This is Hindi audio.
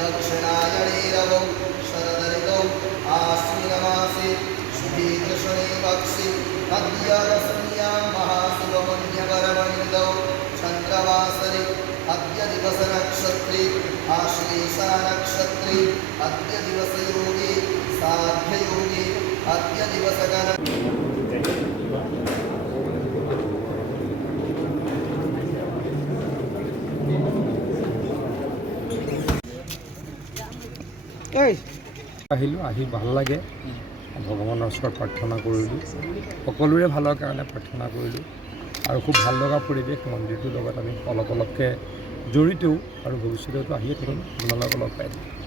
दक्षिणायणे रवौ शरदऋतौ आश्विनमासे शुभे कृष्णे पक्षि अद्य दशम्यां महाशुभमन्यवरमण्डितौ चन्द्रवासरे अद्य दिवसनक्षत्रे आश्लेषानक्षत्रे अद्य दिवसयोगे साध्ययोगे अद्य दिवसगण আহিলোঁ, আহি ভাল লাগে। ভগৱানৰ ওচৰত প্ৰাৰ্থনা কৰিলোঁ, সকলোৰে ভালৰ কাৰণে প্ৰাৰ্থনা কৰিলোঁ আৰু খুব ভাল লগা পৰিৱেশ। মন্দিৰটোৰ লগত আমি অলপকৈ জড়িতও আৰু ভৱিষ্যতেতো আহিয়ে থাকিম, আপোনালোকক লগ পাই থাকিম।